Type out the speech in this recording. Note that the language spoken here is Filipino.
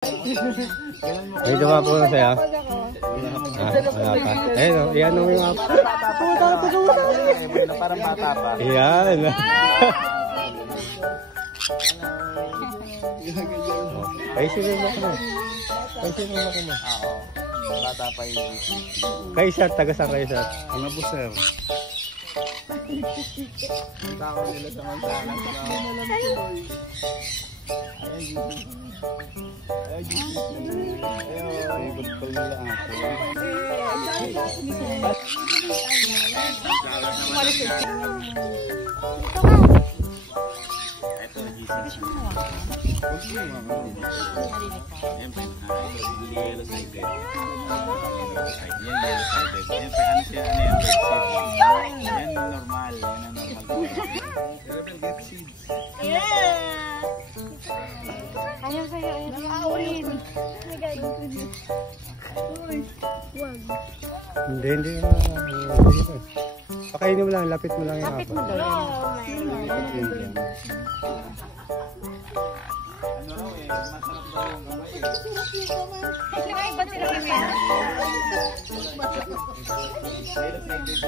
May dumapo na sa'yo? Wala pa. Ayun o, iyan mo yung apo. Parang bata pa. Iyan. Ay, sino mo ko mo? Ay, sino mo ko mo? Oo. Bata pa yung... Kay sir, taga saan kayo sir? Ang abo sir. Punta ako nila sa Mansanas. Ay, good call nila ako. Ito, GC. Yellow sided. Yan normal. Yan ang normal. Pero get seeds. Ayaw sa'yo, ayaw. Hindi. Pakainin mo lang, lapit mo lang yung apo. Ano raw eh, masarap daw yung gamay eh. Ay, ba't sila kami? Yellow sided.